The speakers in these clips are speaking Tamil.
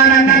அப்பனுக்கு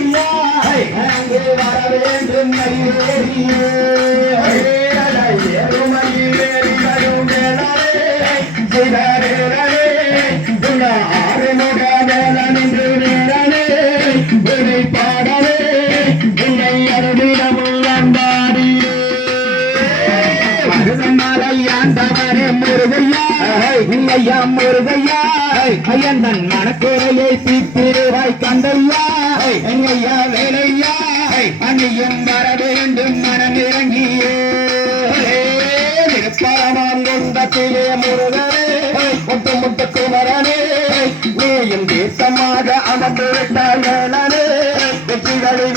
ஐயா அங்கே வர வேண்டும் மயிலேறியே ஏறுமயிலேறி வரும் சிதறே முருகையா? ஐயா முருகையா? ஐயந்தன் மனக்குறையை தீர்த்திருவாய் கந்தையா? ஐயா வேலையா? அணியும் வர வேண்டும் மனமிறங்கியே. திருப்பாமான் குண்டத்திலே முருகனே முட்டு முட்டு குமரனே நீயும் தேசமாக அமர்ந்து வேலனே வெற்றிகளை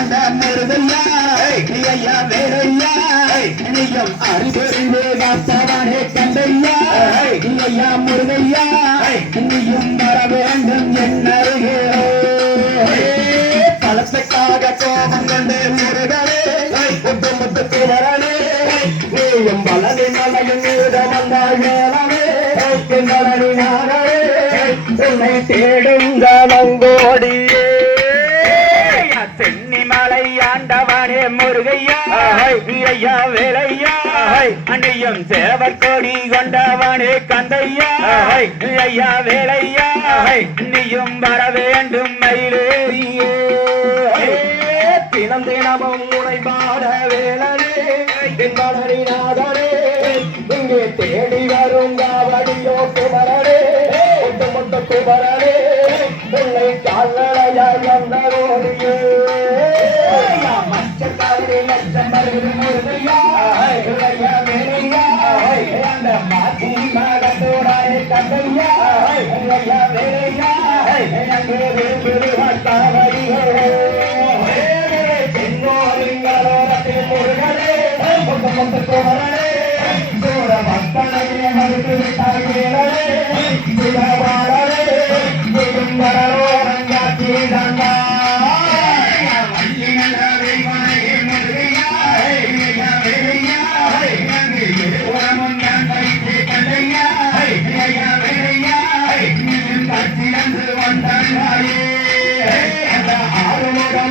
வீடு கண்ட முருகையா ஐயா வேலையா நீயும் அறிவுரிலே காப்பவனே கண்டையா ஐயா முருகையா. நீயும் வர வேண்டும் என்னருகே பலத்துக்காக கோபம் கொண்டு முருகனே முத்து முத்து குமரனே நீயும் வலது மலையும் மீத வந்தால் மேலவே. எங்களடி நாடவே ஆண்டவனே முருகையா. ஐயா வேலையா. அன்னையும் சேவக்கொடி கொண்டவனே கந்தையா. ஐயா வேலையா. நீயும் வர வேண்டும் மயிலேறியே. தினம் தினமும் உனை பாட என்பதனை நாதனே இங்கே தேடி வரும் காவடியோ லட்சம் வருகிறது முருகையா இளையா வேலையா அந்த மாத்தி மகத்தோடாய கந்தையா இளையா வேலையா அங்கே வேறு காவடிகளே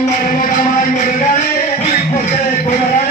ஆறுமுகம் மறுமுகமாய் முருகனே முத்தே குமரனே